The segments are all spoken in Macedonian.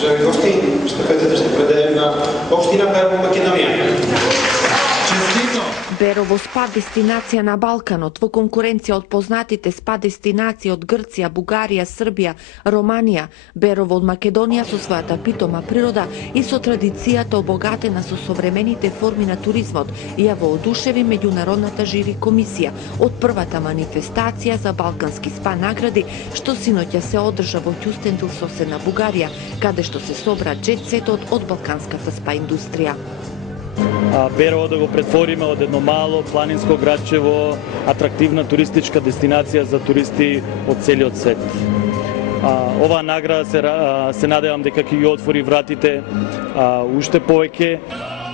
Уважаеми гости, щафетата ще предадем на община Берово, Македонија. Честито! Берово спа дестинација на Балканот во конкуренција од познатите спа дестинации од Грција, Бугарија, Србија, Романија. Берово од Македонија со својата питома природа и со традицијата обогатена со современите форми на туризмот ја воодушеви меѓународната жири комисија од првата манифестација за балкански спа награди што синоќа се одржа во Ќустендил, соседна Бугарија, каде што се собра џет сетот од балканската спа индустрија. Берово да го претвориме од едно мало планинско градче во атрактивна туристичка дестинација за туристи од целиот свет. Оваа награда се надевам дека ќе ги отвори вратите уште повеќе.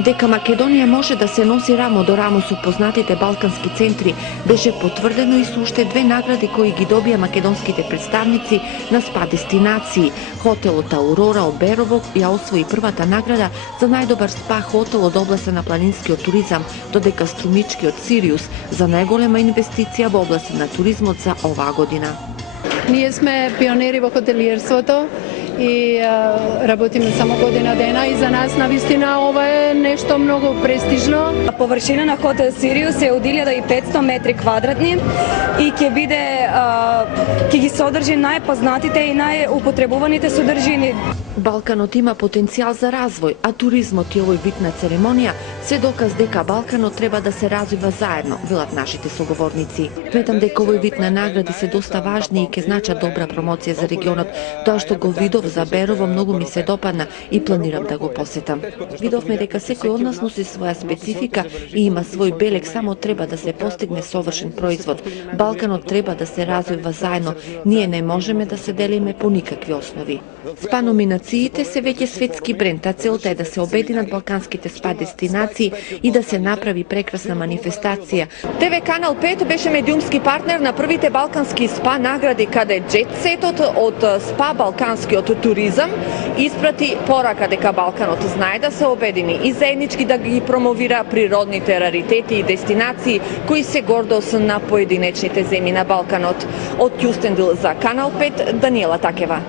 Дека Македонија може да се носи рамо до рамо со познатите балкански центри беше потврдено и со уште две награди кои ги добија македонските представници на спа дестинации. Хотелот Аурора од Берово ја освои првата награда за најдобар спа хотел од областа на планинскиот туризам, додека струмичкиот Сириус за најголема инвестиција во областа на туризмот за оваа година. Ние сме пионери во хотелиерството и работиме само година дена и за нас навистина ова е нешто многу престижно. Површина на хотел Сириус е од 1500 метри квадратни и ќе ги содржи најпознатите и најупотребуваните содржини. Балканот има потенцијал за развој, а туризмот и овој вид на церемонија се доказ дека Балканот треба да се развива заедно, велат нашите соговорници. Сметам дека овој вид на награди се доста важни и ќе значат добра промоција за регионот. Тоа што го видов за Берово многу ми се допадна и планирам да го посетам. Видовме дека секој од нас носи своја специфика и има свој белег, само треба да се постигне совршен производ. Балканот треба да се развива заедно, ние не можеме да се делиме по никакви основи. Спа номинациите се веќе светски бренд, а целта е да се обединат балканските спа дестинации и да се направи прекрасна манифестација. ТВ Канал 5 беше медиумски партнер на првите балкански спа награди, каде џет сетот од спа балканскиот туризам испрати порака дека Балканот знае да се обедини и заеднички да ги промовира природните раритети и дестинации кои се гордост на поединечните земји на Балканот. Од Ќустендил за Канал 5, Даниела Такева.